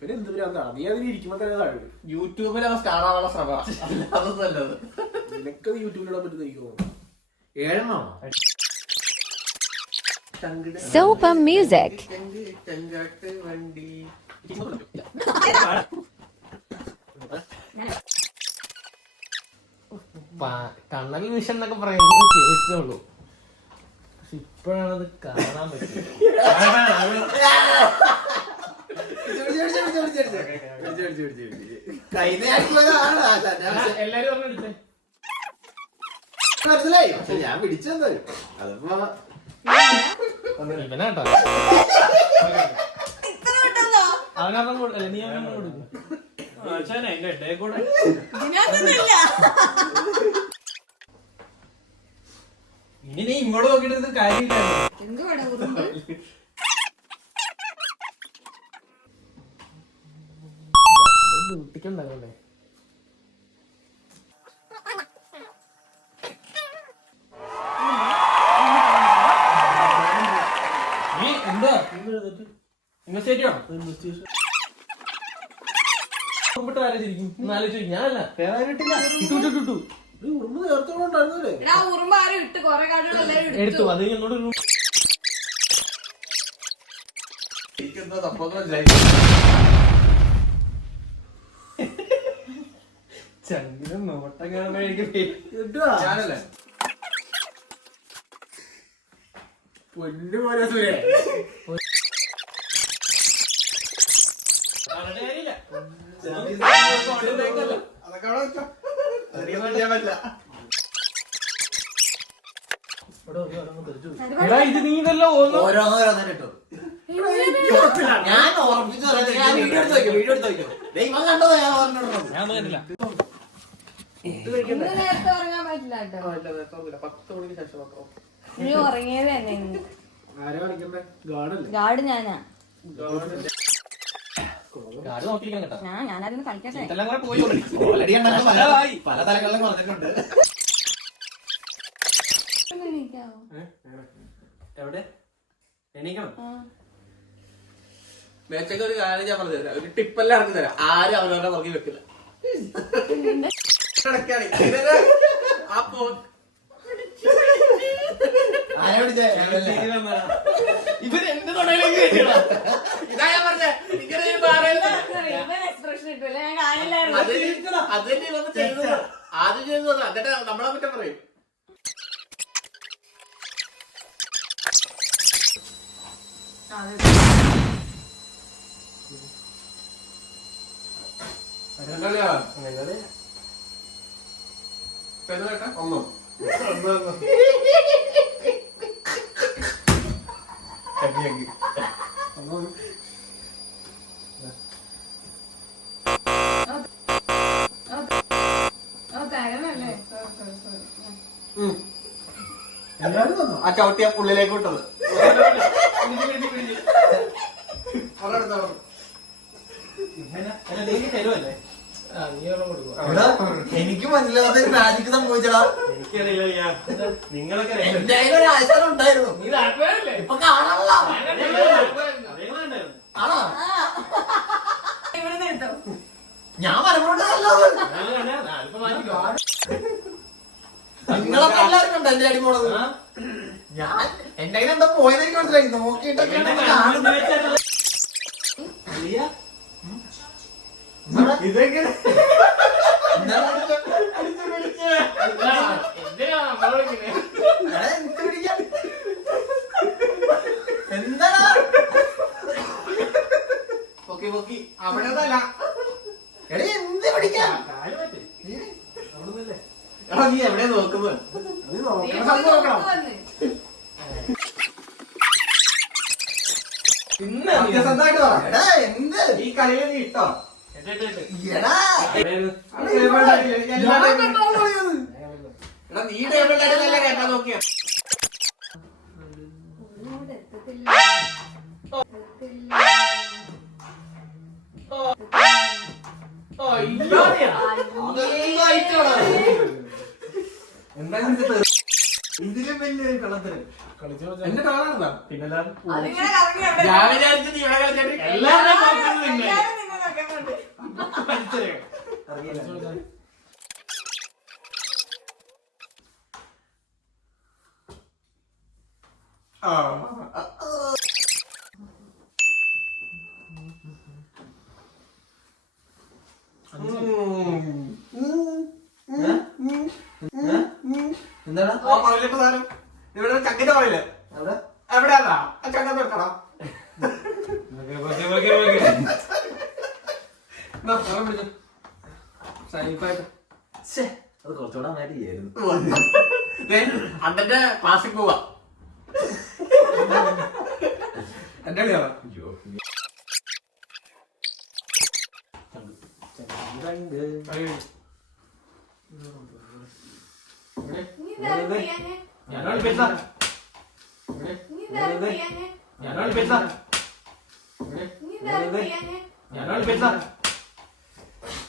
പിന്നെ എന്ത് ഭ്രാന്താണ് നീ അതിൽ ഇരിക്കുമ്പോ തന്നെ താഴെ യൂട്യൂബിൽ സ്റ്റാർ ആവാനുള്ള ശ്രമം അതൊന്നും നല്ലത്. നിനക്കത് യൂട്യൂബിലിടാൻ പറ്റുന്ന എനിക്ക് തോന്നുന്നു. 7 എണ്ണോ? Super music. ചെങ്കാട്ട് വണ്ടി കണ്ണൽ മിഷൻ എന്നൊക്കെ പറയുന്നത് കേട്ടുള്ളൂ. പക്ഷെ ഇപ്പോഴാണത് കാണാൻ പറ്റും. എല്ലാരും പറഞ്ഞെടുത്തേ മനസ്സിലായി. പക്ഷെ ഞാൻ പിടിച്ചെന്തായാലും അതിപ്പോ ഇവനാട്ടോ അവനൊന്നും കൊടുക്കല്ലേ, നീ അവനൊന്നും കൊടുക്കും. ഇനി നീ ഇങ്ങോട്ട് നോക്കിയിട്ട് കാര്യമില്ല. ഡ്യൂട്ടിക്കുണ്ടാകണ്ടേ? നീ എന്താ ഇൻവെസ്റ്റേറ്റ് ഞാനല്ല ഉറുമ്പ് നേരത്തോളം ഉണ്ടായിരുന്നല്ലേ എടുത്തു. അത് എന്നോട് ചങ്കിനും നോട്ടം കാണുമ്പോഴേക്കും പൊന്നു പോലെ സൂര്യ അതൊക്കെ അവിടെ വെച്ചോ. ചെയ്യാൻ പറ്റില്ല. എടാ ഇത് നീ ഇതല്ലോ ഓരോന്നോരോന്നും കിട്ടും. ഞാൻ ഓർമ്മിച്ചു വീഡിയോ എടുത്ത് വയ്ക്കും, വീഡിയോ എടുത്ത് വയ്ക്കും. ദൈവം കണ്ടതോ ഞാൻ ഓർമ്മ. ഞാൻ പറഞ്ഞില്ല. നേരത്തെ ഉറങ്ങാൻ പറ്റില്ല കേട്ടോ. 10 മണിക്ക് ശേഷം നീ ഉറങ്ങിയത് തന്നെ. ആരാ കളിക്കണ്ടേ? ഗാർഡല്ലേ? ഗാർഡ് ഞാനാ. നോക്കിയിരിക്കണം കേട്ടോ. ഞാനതിന് കളിക്കട്ടെ. ഇതെല്ലാം കൂടെ പോയി ഓൾറെഡി പല തലങ്ങളിലും പറഞ്ഞിട്ടുണ്ട്. എവിടെ എണീക്കണം? മേച്ചക്ക് ഒരു കാര്യം ഞാൻ പറഞ്ഞു തരാം, ഒരു ടിപ്പെല്ലാം ഇറക്കി തരാം. ആരും അവരവരുടെ പുറകെ വെക്കില്ല. ഇവരെന്ത് തൊടയിലേക്ക് കേട്ടിടാ? ഇതാ ഞാൻ പറഞ്ഞേ, ഇങ്ങനെ അതിന്റെ ഇവന്ന് ചെയ്തത് ആദ്യം ചെയ്തത്. എന്നിട്ട് നമ്മളെ പറ്റം പറയും. ഒന്നും ആ ചവിട്ടിയ പുള്ളിലേക്ക് വിട്ടത്. തരുമല്ലേ? എനിക്ക് മനസ്സിലാവാത്ത മാജിക്ക് സംഭവിച്ചടാ. എനിക്കറിയില്ല. നിങ്ങളൊക്കെ എന്റെ കയ്യിലൊരു ആശ്ചര്യം ഉണ്ടായിരുന്നു. ഇപ്പൊ കാണാനുള്ള ആണോ? ഞാൻ മലപ്പുറത്തല്ലോ. നിങ്ങളൊക്കെ എല്ലാവരും കണ്ടോ എന്റെ അടി പോണത്? ഞാൻ എന്റെ കയ്യിൽ എന്താ പോയത് എനിക്ക് മനസ്സിലായി. നോക്കിയിട്ടൊക്കെ ഇതെങ്ങനെ എന്താ പൊക്കി പൊക്കി അവിടെ ഒന്നല്ല. എടേ എന്ത് പിടിക്കാൻ? എടാ നീ എവിടെയാ നോക്കുന്നത്? പിന്നെ സത്യസന്ധമായിട്ട് പറ. എടാ എന്ത് ഈ കളിയിൽ നീ ഇട്ടോ? എടാ നീ ടേബിൾ അടിയിലല്ലേ കേട്ടാ നോക്കിയ? ഇതിലും വലിയൊരു കള്ളത്തിന് എന്റെ കാണാറുണ്ടാ പിന്നെല്ലാം ഞാൻ വിചാരിച്ചത് ഇവിടെ കളിച്ചിട്ട് എല്ലാവരും ഇറങ്ങിയില്ല. എന്താടാ ആ പറയിലിട്ട സാധനം ഇവിടെ ഒരു ചക്കിന്റെ പറയില്ല അവിടെ എവിടെയാ ആ ചക്ക വെക്കണം ശ്ശേ, അത് കുറച്ചുകൂടെ നന്നായിട്ട് ചെയ്യായിരുന്നു. അണ്ണന്റെ ക്ലാസ്സിൽ പോവാ എന്റെ കളിയാണ് അയ്യോ.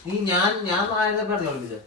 നീ ഞാൻ ഞാൻ ആയിരുന്നപ്പോഴാണ് കളിപ്പിച്ചത്.